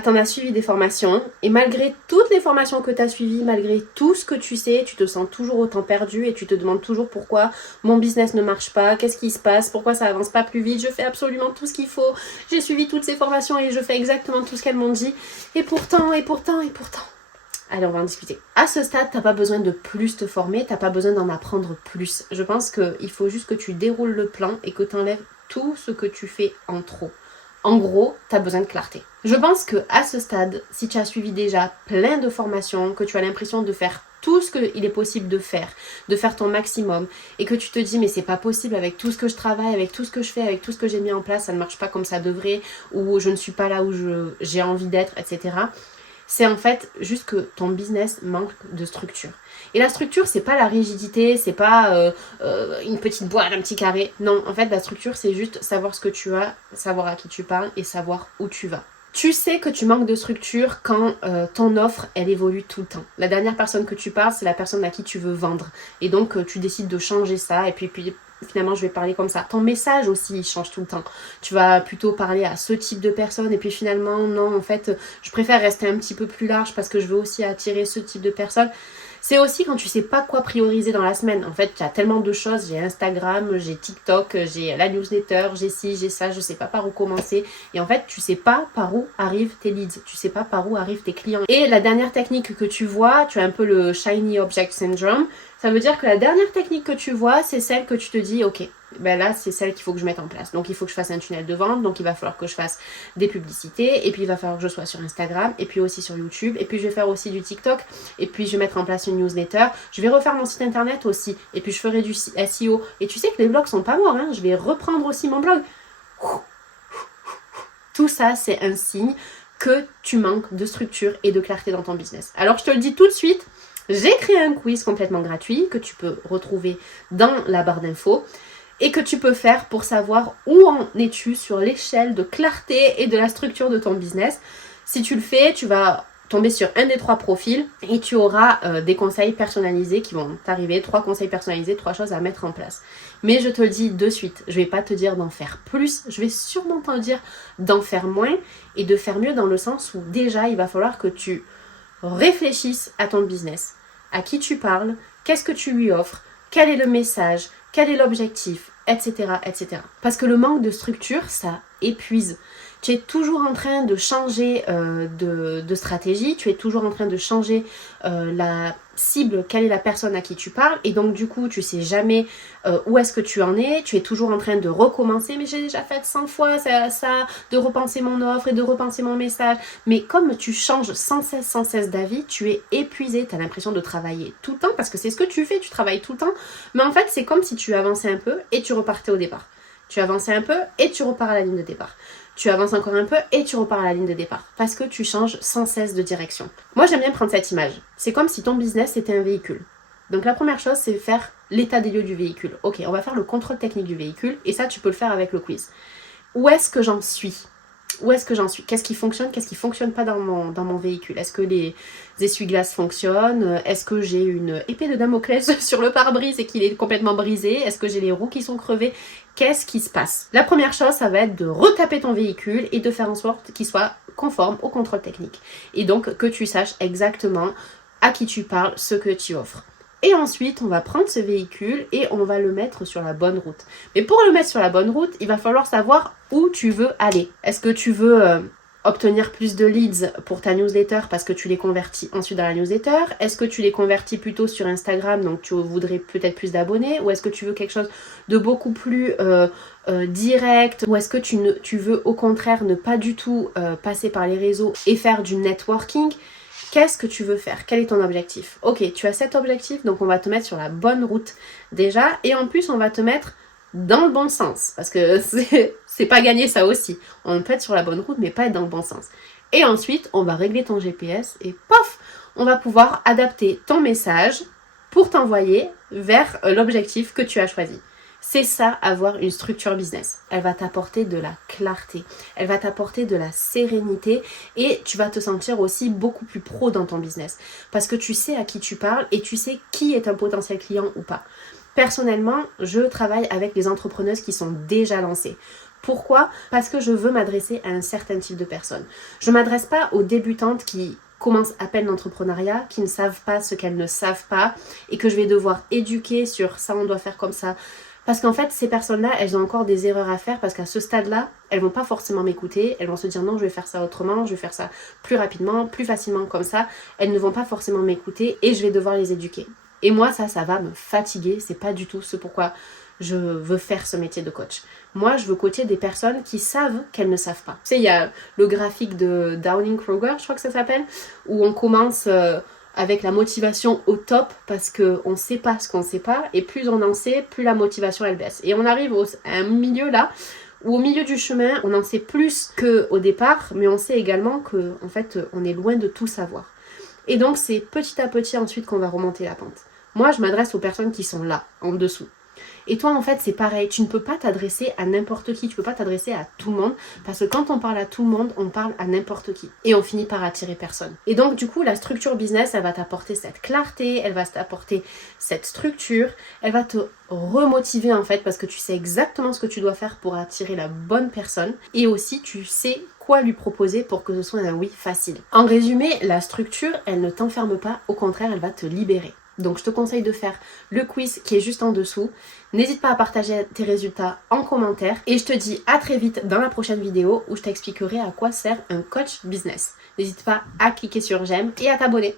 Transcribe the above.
t'en as suivi des formations et malgré toutes les formations que tu as suivies, malgré tout ce que tu sais, tu te sens toujours autant perdu et tu te demandes toujours pourquoi mon business ne marche pas, qu'est-ce qui se passe, pourquoi ça avance pas plus vite, je fais absolument tout ce qu'il faut, j'ai suivi toutes ces formations et je fais exactement tout ce qu'elles m'ont dit et pourtant. Allez, on va en discuter. À ce stade, t'as pas besoin de plus te former, t'as pas besoin d'en apprendre plus. Je pense qu'il faut juste que tu déroules le plan et que tu enlèves tout ce que tu fais en trop. En gros, tu as besoin de clarté. Je pense qu'à ce stade, si tu as suivi déjà plein de formations, que tu as l'impression de faire tout ce qu'il est possible de faire ton maximum, et que tu te dis mais c'est pas possible avec tout ce que je travaille, avec tout ce que je fais, avec tout ce que j'ai mis en place, ça ne marche pas comme ça devrait, ou je ne suis pas là où j'ai envie d'être, etc. C'est en fait juste que ton business manque de structure. Et la structure, c'est pas la rigidité, c'est pas une petite boîte, un petit carré. Non, en fait, la structure, c'est juste savoir ce que tu as, savoir à qui tu parles et savoir où tu vas. Tu sais que tu manques de structure quand ton offre, elle évolue tout le temps. La dernière personne que tu parles, c'est la personne à qui tu veux vendre. Et donc, tu décides de changer ça. Et puis finalement, je vais parler comme ça. Ton message aussi, il change tout le temps. Tu vas plutôt parler à ce type de personne. Et puis finalement, non, en fait, je préfère rester un petit peu plus large parce que je veux aussi attirer ce type de personnes. C'est aussi quand tu sais pas quoi prioriser dans la semaine. En fait, il y a tellement de choses. J'ai Instagram, j'ai TikTok, j'ai la newsletter, j'ai ci, j'ai ça. Je sais pas par où commencer. Et en fait, tu sais pas par où arrivent tes leads. Tu sais pas par où arrivent tes clients. Et la dernière technique que tu vois, tu as un peu le Shiny Object Syndrome. Ça veut dire que la dernière technique que tu vois, c'est celle que tu te dis, ok, ben là, c'est celle qu'il faut que je mette en place. Donc, il faut que je fasse un tunnel de vente. Donc, il va falloir que je fasse des publicités. Et puis, il va falloir que je sois sur Instagram. Et puis aussi sur YouTube. Et puis, je vais faire aussi du TikTok. Et puis, je vais mettre en place une newsletter. Je vais refaire mon site internet aussi. Et puis, je ferai du SEO. Et tu sais que les blogs sont pas morts, hein. Je vais reprendre aussi mon blog. Tout ça, c'est un signe que tu manques de structure et de clarté dans ton business. Alors, je te le dis tout de suite. J'ai créé un quiz complètement gratuit que tu peux retrouver dans la barre d'infos et que tu peux faire pour savoir où en es-tu sur l'échelle de clarté et de la structure de ton business. Si tu le fais, tu vas tomber sur un des 3 profils et tu auras des conseils personnalisés qui vont t'arriver, 3 conseils personnalisés, 3 choses à mettre en place. Mais je te le dis de suite, je vais pas te dire d'en faire plus, je vais sûrement te dire d'en faire moins et de faire mieux dans le sens où déjà il va falloir que tu réfléchisses à ton business, à qui tu parles, qu'est-ce que tu lui offres, quel est le message, quel est l'objectif, etc., etc. Parce que le manque de structure, ça épuise. Tu es toujours en train de changer de stratégie, tu es toujours en train de changer la cible, quelle est la personne à qui tu parles, et donc du coup tu sais jamais où est-ce que tu en es, tu es toujours en train de recommencer, mais j'ai déjà fait 100 fois ça, de repenser mon offre et de repenser mon message, mais comme tu changes sans cesse d'avis, tu es épuisé, tu as l'impression de travailler tout le temps, parce que c'est ce que tu fais, tu travailles tout le temps, mais en fait c'est comme si tu avançais un peu et tu repartais au départ. Tu avançais un peu et tu repars à la ligne de départ. Tu avances encore un peu et tu repars à la ligne de départ. Parce que tu changes sans cesse de direction. Moi, j'aime bien prendre cette image. C'est comme si ton business était un véhicule. Donc la première chose, c'est faire l'état des lieux du véhicule. Ok, on va faire le contrôle technique du véhicule. Et ça, tu peux le faire avec le quiz. Où est-ce que j'en suis ? Où est-ce que j'en suis ? Qu'est-ce qui fonctionne pas dans mon véhicule ? Est-ce que les essuie-glaces fonctionnent ? Est-ce que j'ai une épée de Damoclès sur le pare-brise et qu'il est complètement brisé ? Est-ce que j'ai les roues qui sont crevées ? Qu'est-ce qui se passe ? La première chose, ça va être de retaper ton véhicule et de faire en sorte qu'il soit conforme au contrôle technique. Et donc que tu saches exactement à qui tu parles, ce que tu offres. Et ensuite, on va prendre ce véhicule et on va le mettre sur la bonne route. Mais pour le mettre sur la bonne route, il va falloir savoir où tu veux aller. Est-ce que tu veux obtenir plus de leads pour ta newsletter parce que tu les convertis ensuite dans la newsletter ? Est-ce que tu les convertis plutôt sur Instagram, donc tu voudrais peut-être plus d'abonnés ? Ou est-ce que tu veux quelque chose de beaucoup plus direct ? Ou est-ce que tu veux au contraire ne pas du tout passer par les réseaux et faire du networking ? Qu'est-ce que tu veux faire ? Quel est ton objectif ? Ok, tu as cet objectif, donc on va te mettre sur la bonne route déjà. Et en plus, on va te mettre dans le bon sens. Parce que c'est pas gagné ça aussi. On peut être sur la bonne route, mais pas être dans le bon sens. Et ensuite, on va régler ton GPS et pof, on va pouvoir adapter ton message pour t'envoyer vers l'objectif que tu as choisi. C'est ça, avoir une structure business. Elle va t'apporter de la clarté, elle va t'apporter de la sérénité et tu vas te sentir aussi beaucoup plus pro dans ton business parce que tu sais à qui tu parles et tu sais qui est un potentiel client ou pas. Personnellement, je travaille avec les entrepreneuses qui sont déjà lancées. Pourquoi? Parce que je veux m'adresser à un certain type de personnes. Je ne m'adresse pas aux débutantes qui commencent à peine l'entrepreneuriat, qui ne savent pas ce qu'elles ne savent pas et que je vais devoir éduquer sur ça, on doit faire comme ça. Parce qu'en fait, ces personnes-là, elles ont encore des erreurs à faire parce qu'à ce stade-là, elles vont pas forcément m'écouter. Elles vont se dire non, je vais faire ça autrement, je vais faire ça plus rapidement, plus facilement comme ça. Elles ne vont pas forcément m'écouter et je vais devoir les éduquer. Et moi, ça va me fatiguer. C'est pas du tout ce pourquoi je veux faire ce métier de coach. Moi, je veux coacher des personnes qui savent qu'elles ne savent pas. Tu sais, il y a le graphique de Dunning-Kruger, je crois que ça s'appelle, où on commence avec la motivation au top parce qu'on ne sait pas ce qu'on ne sait pas et plus on en sait, plus la motivation elle baisse. Et on arrive à un milieu là où au milieu du chemin, on en sait plus qu'au départ, mais on sait également qu'en fait, on est loin de tout savoir. Et donc, c'est petit à petit ensuite qu'on va remonter la pente. Moi, je m'adresse aux personnes qui sont là, en dessous. Et toi, en fait, c'est pareil. Tu ne peux pas t'adresser à n'importe qui. Tu ne peux pas t'adresser à tout le monde. Parce que quand on parle à tout le monde, on parle à n'importe qui. Et on finit par attirer personne. Et donc, du coup, la structure business, elle va t'apporter cette clarté. Elle va t'apporter cette structure. Elle va te remotiver, en fait, parce que tu sais exactement ce que tu dois faire pour attirer la bonne personne. Et aussi, tu sais quoi lui proposer pour que ce soit un oui facile. En résumé, la structure, elle ne t'enferme pas. Au contraire, elle va te libérer. Donc je te conseille de faire le quiz qui est juste en dessous. N'hésite pas à partager tes résultats en commentaire. Et je te dis à très vite dans la prochaine vidéo où je t'expliquerai à quoi sert un coach business. N'hésite pas à cliquer sur j'aime et à t'abonner.